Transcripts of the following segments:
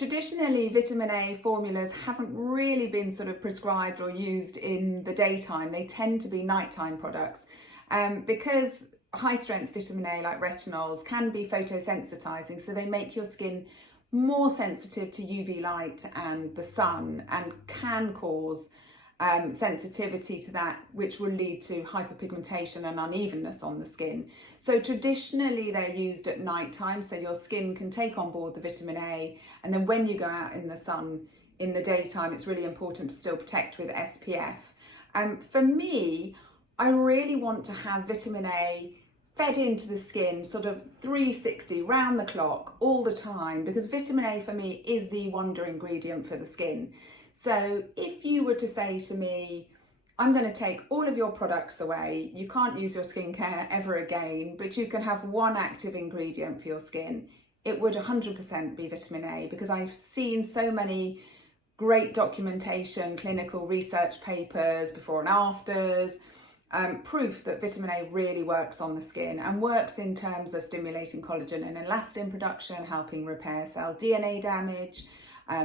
Traditionally, vitamin A formulas haven't really been sort of prescribed or used in the daytime. They tend to be nighttime products because high strength vitamin A like retinols can be photosensitizing, so they make your skin more sensitive to UV light and the sun, and can cause sensitivity to that, which will lead to hyperpigmentation and unevenness on the skin. So traditionally they're used at night time, so your skin can take on board the vitamin A, and then when you go out in the sun in the daytime, it's really important to still protect with SPF. For me, I really want to have vitamin A fed into the skin sort of 360 round the clock all the time, because vitamin A for me is the wonder ingredient for the skin. So if you were to say to me, I'm going to take all of your products away, you can't use your skincare ever again, but you can have one active ingredient for your skin, it would 100% be vitamin A, because I've seen so many great documentation, clinical research papers, before and afters, proof that vitamin A really works on the skin, and works in terms of stimulating collagen and elastin production, helping repair cell DNA damage,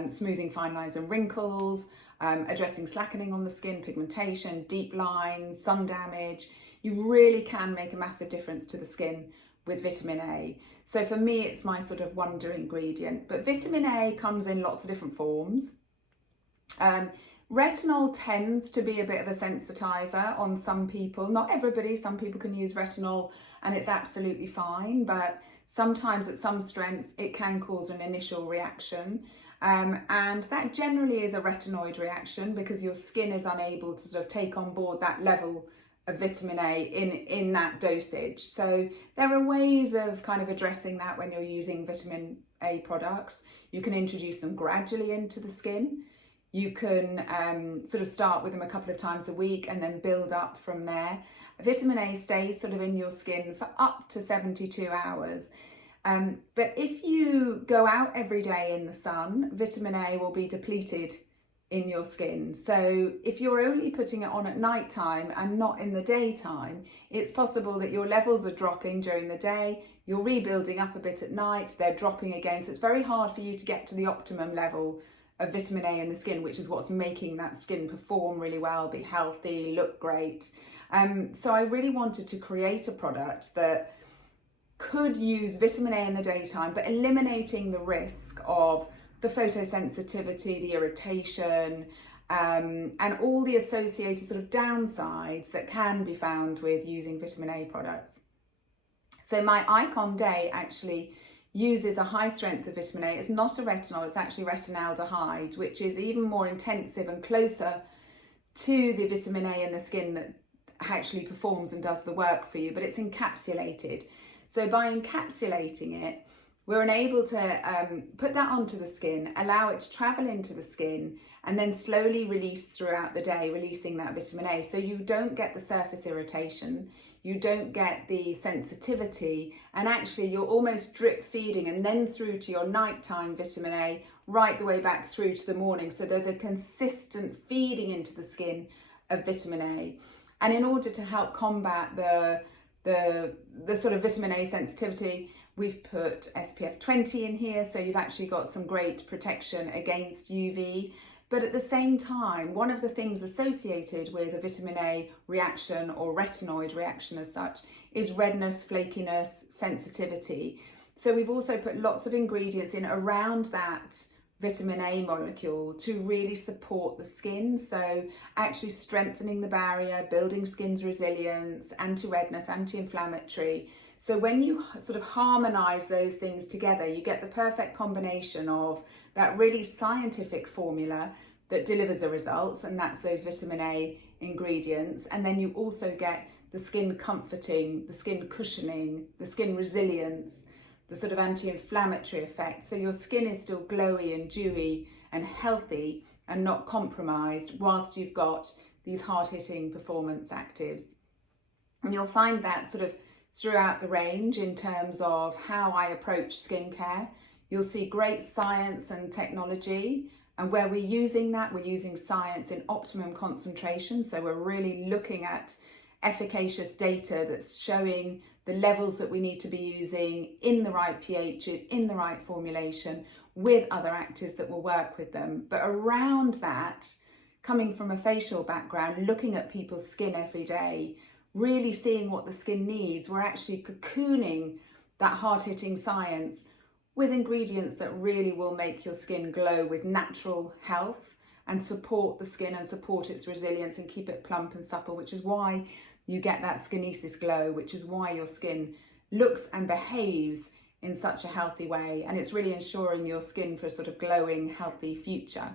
smoothing fine lines and wrinkles, addressing slackening on the skin, pigmentation, deep lines, sun damage. You really can make a massive difference to the skin with vitamin A. So for me, it's my sort of wonder ingredient. But vitamin A comes in lots of different forms. Retinol tends to be a bit of a sensitizer on some people. Not everybody, some people can use retinol and it's absolutely fine, but sometimes at some strengths it can cause an initial reaction. And that generally is a retinoid reaction, because your skin is unable to sort of take on board that level of vitamin A in that dosage. So there are ways of kind of addressing that when you're using vitamin A products. You can introduce them gradually into the skin. You can sort of start with them a couple of times a week and then build up from there. Vitamin A stays sort of in your skin for up to 72 hours. But if you go out every day in the sun, vitamin A will be depleted in your skin. So if you're only putting it on at night time and not in the daytime, it's possible that your levels are dropping during the day, you're rebuilding up a bit at night, they're dropping again. So it's very hard for you to get to the optimum level of vitamin A in the skin, which is what's making that skin perform really well, be healthy, look great. So I really wanted to create a product that could use vitamin A in the daytime, but eliminating the risk of the photosensitivity, the irritation, and all the associated sort of downsides that can be found with using vitamin A products. So my Icon Day actually uses a high strength of vitamin A. It's not a retinol, it's actually retinaldehyde, which is even more intensive and closer to the vitamin A in the skin that actually performs and does the work for you, but it's encapsulated. So by encapsulating it, we're able to put that onto the skin, allow it to travel into the skin, and then slowly release throughout the day, releasing that vitamin A. So you don't get the surface irritation, you don't get the sensitivity, and actually you're almost drip feeding and then through to your nighttime vitamin A, right the way back through to the morning. So there's a consistent feeding into the skin of vitamin A. And in order to help combat the sort of vitamin A sensitivity, we've put SPF 20 in here, so you've actually got some great protection against UV. But at the same time, one of the things associated with a vitamin A reaction or retinoid reaction as such is redness, flakiness, sensitivity. So we've also put lots of ingredients in around that vitamin A molecule to really support the skin. So actually strengthening the barrier, building skin's resilience, anti-redness, anti-inflammatory. So when you sort of harmonize those things together, you get the perfect combination of that really scientific formula that delivers the results, and that's those vitamin A ingredients. And then you also get the skin comforting, the skin cushioning, the skin resilience, the sort of anti-inflammatory effect. So your skin is still glowy and dewy and healthy and not compromised, whilst you've got these hard-hitting performance actives. And you'll find that sort of throughout the range in terms of how I approach skincare. You'll see great science and technology, and where we're using that, we're using science in optimum concentration. So we're really looking at efficacious data that's showing the levels that we need to be using in the right pHs, in the right formulation, with other actors that will work with them. But around that, coming from a facial background, looking at people's skin every day, really seeing what the skin needs, we're actually cocooning that hard-hitting science with ingredients that really will make your skin glow with natural health and support the skin and support its resilience and keep it plump and supple, which is why you get that skinesis glow, which is why your skin looks and behaves in such a healthy way. And it's really ensuring your skin for a sort of glowing, healthy future.